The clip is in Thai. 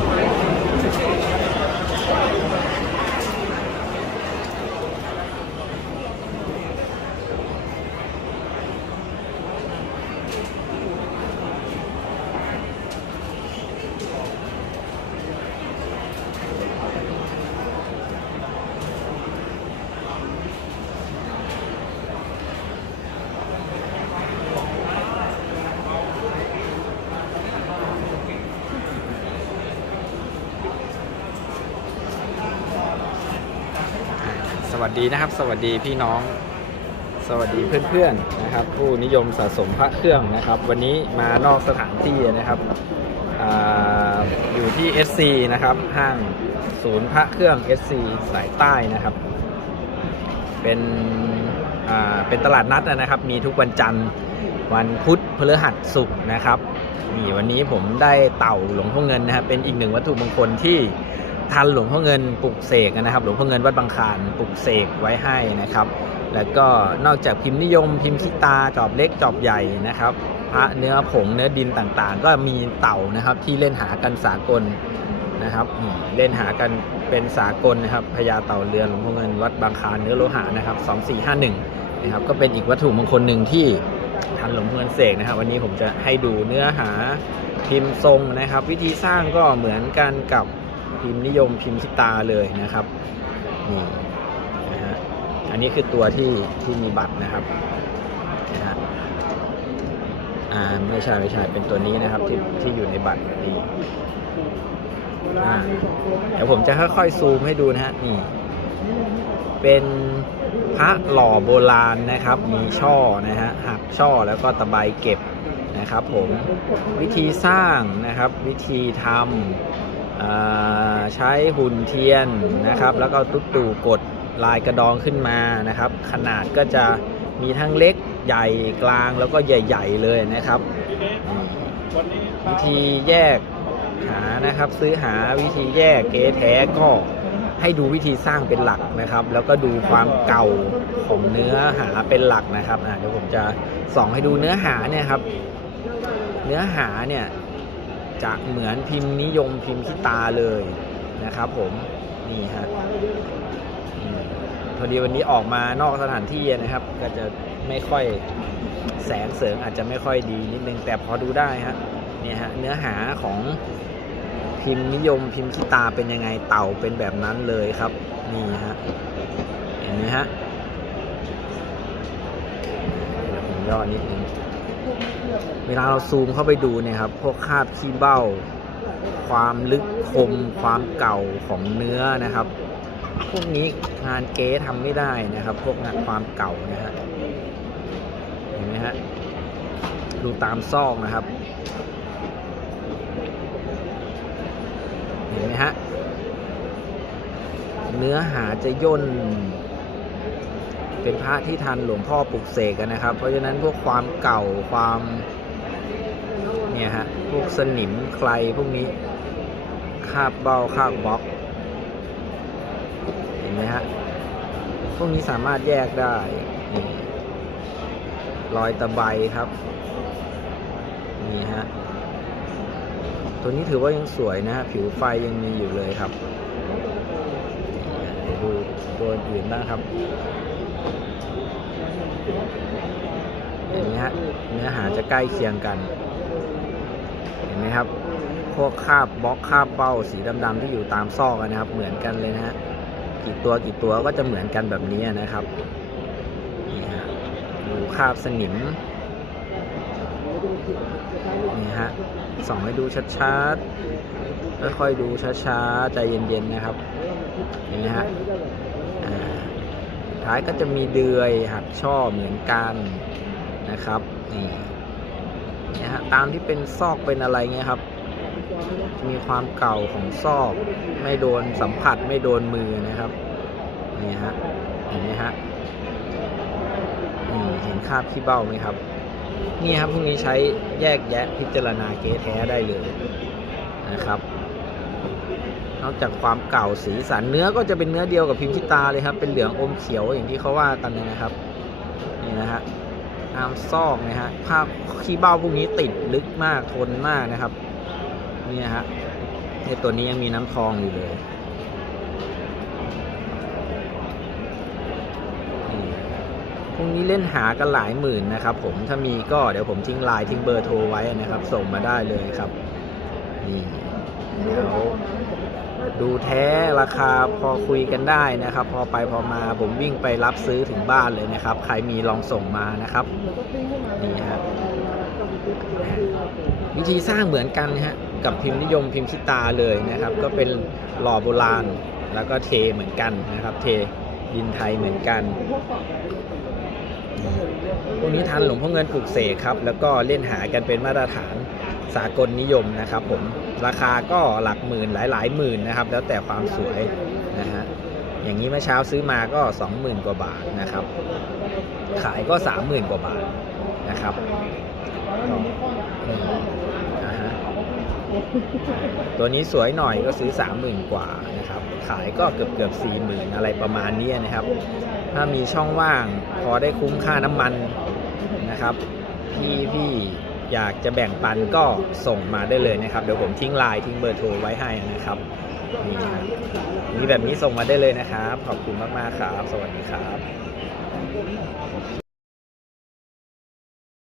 ส วัสดีนะครับ สวัสดีพี่น้อง สวัสดีเพื่อนๆนะครับ ผู้นิยมสะสมพระเครื่องนะครับ วันนี้มานอกสถานที่นะครับออยู่ที่ SC นะครับห้างศูนย์พระเครื่อง SC สายใต้นะครับ เป็นเป็นตลาดนัดนะครับ มีทุกวันจันทร์วันพุธพฤหัสศุกร์นะครับนี่วันนี้ผมได้เต่าหลวงพ่อเงินนะครับ เป็นอีกหนึ่งวัตถุมงคลที่ ทันหลวงพ่อเงินปลุกเสกนะครับหลวงพ่อเงินวัดบางคานปลุกเสกไว้ให้นะครับ แล้วก็นอกจากพิมพ์นิยม พิมพ์คิตาจอบเล็กจอบใหญ่นะครับพระเนื้อผงเนื้อดินต่างๆ ก็มีเต่านะครับที่เล่นหากันสากลนะครับเล่นหากันเป็นสากลนะครับพญาเต่าเรือนหลวงพ่อเงินวัดบางคานเนื้อโลหะนะครับ2451นะครับก็เป็นอีกวัตถุมงคลหนึ่งที่ทันหลวงพ่อเงินเสกนะครับ วันนี้ผมจะให้ดูเนื้อหาพิมพ์ทรงนะครับ วิธีสร้างก็เหมือนกันกับ พิมพ์นิยมพิมพ์คิตาเลยนะครับนี่นะฮะอันนี้คือตัวที่ที่มีบัตรนะครับนะฮะอ่าไม่ใช่ไม่ใช่เป็นตัวนี้นะครับที่ที่อยู่ในบัตรนี่อ่าเดี๋ยวผมจะค่อยๆซูมให้ดูนะฮะนี่ เป็นพระหล่อโบราณนะครับ มีช่อนะฮะหักช่อแล้วก็ตะไบเก็บนะครับผมวิธีสร้างนะครับวิธีทำอ่า ใช้หุ่นเทียนนะครับ แล้วก็ตุ๊ตู่กดลายกระดองขึ้นมานะครับ ขนาดก็จะมีทั้งเล็กใหญ่กลางแล้วก็ใหญ่ ๆ เลยนะครับ วิธีแยกหานะครับ ซื้อหาวิธีแยกเกแท้ก็ให้ดูวิธีสร้างเป็นหลักนะครับ แล้วก็ดูความเก่าของเนื้อหาเป็นหลักนะครับเดี๋ยวผมจะส่องให้ดูเนื้อหาเนี่ยครับ เนื้อหาเนี่ย จะเหมือนพิมพ์นิยมพิมพ์ขี้ตาเลยนะครับผมนี่ฮะพอดีวันนี้ออกมานอกสถานที่นะครับ ก็จะไม่ค่อยแสงเสริงอาจจะไม่ค่อยดีนิดนึงแต่พอดูได้ฮะเนี่ยฮะเนื้อหาของพิมพ์นิยมพิมพ์ขี้ตาเป็นยังไงเต่าเป็นแบบนั้นเลยครับนี่ฮะเห็นไหมฮะผมย่อนิดนึง เวลาเราซูมเข้าไปดูเนี่ยครับพวกคราบขี้เบ้า ความลึกคม ความเก่าของเนื้อนะครับ พวกนี้งานเก๊ทำไม่ได้นะครับ พวกงานความเก่านะฮะเห็นไหมฮะดูตามซอกนะครับเห็นไหมฮะเนื้อหาจะย่น เป็นพระที่ทันหลวงพ่อปลุกเสกกันนะครับ เพราะฉะนั้นพวกความเก่าความเนี่ยฮะพวกสนิมใครพวกนี้คาบเบ้าคาบบล็อกเห็นไหมฮะพวกนี้สามารถแยกได้รอยตะไบครับนี่ฮะตัวนี้ถือว่ายังสวยนะฮะผิวไฟยังมีอยู่เลยครับเดี๋ยวดูตัวอื่นบ้างครับ เห็นไหมฮะเนื้อหาจะใกล้เคียงกัน เห็นไหมครับ พวกคาบบล็อกคาบเบ้าสีดำๆที่อยู่ตามซอกนะครับ เหมือนกันเลยนะฮะกี่ตัวกี่ตัวก็จะเหมือนกันแบบนี้นะครับนี่ฮะดูคาบสนิมนี่ฮะส่องให้ดูชัดๆค่อยๆดูช้าๆใจเย็นๆนะครับเห็นไหมฮะ ท้ายก็จะมีเดือยหักช่อเหมือนกันนะครับนี่นะฮะตามที่เป็นซอกเป็นอะไรเงี้ยครับ มีความเก่าของซอกไม่โดนสัมผัสไม่โดนมือนะครับนี่ฮะเห็นไหมฮะอืมเห็นคราบขี้เบ้าไหมครับ นี่ครับพวกนี้ใช้แยกแยะพิจารณาเก๊แท้ได้เลยนะครับ นอกจากความเก่าสีสันเนื้อก็จะเป็นเนื้อเดียวกับพิมพ์ชิตาเลยครับ เป็นเหลืองอมเขียวอย่างที่เขาว่ากันเลยนะครับนี่นะฮะตามซอกนะฮะภาขี้เบ้าพวกนี้ติดลึกมากทนมากนะครับนี่ฮะไอตัวนี้ยังมีน้ำทองอยู่เลยพรุ่งนี้เล่นหากันหลายหมื่นนะครับ ผมถ้ามีก็เดี๋ยวผมทิ้งไลน์ทิ้งเบอร์โทรไว้นะครับ ส่งมาได้เลยครับนี่เดี๋ยว ดูแท้ราคาพอคุยกันได้นะครับ พอไปพอมาผมวิ่งไปรับซื้อถึงบ้านเลยนะครับ ใครมีลองส่งมานะครับนี่ฮะวิธีสร้างเหมือนกันฮะกับพิมพ์นิยมพิมพ์ชิตาเลยนะครับ ก็เป็นหล่อโบราณแล้วก็เทเหมือนกันนะครับ เทดินไทยเหมือนกันพวกนี้ทันหลวงพ่อเงินปลูกเสกครับ แล้วก็เล่นหากันเป็นมาตรฐาน สากลนิยมนะครับผมราคาก็หลักหมื่นหลายหลายๆหมื่นนะครับ แล้วแต่ความสวยนะฮะอย่างนี้เมื่อเช้าซื้อมาก็ 20,000 กว่าบาทนะครับ ขายก็ 30,000 กว่าบาทนะครับนะฮะตัวนี้สวยหน่อยก็ซื้อ 30,000 กว่านะครับ ขายก็เกือบเกือบ40,000 อะไรประมาณนี้นะครับ ถ้ามีช่องว่างพอได้คุ้มค่าน้ำมันนะครับ พี่พี่ อยากจะแบ่งปันก็ส่งมาได้เลยนะครับ เดี๋ยวผมทิ้งไลน์ทิ้งเบอร์โทรไว้ให้นะครับนี่ครับมีแบบนี้ส่งมาได้เลยนะครับ ขอบคุณมากๆครับ สวัสดีครับ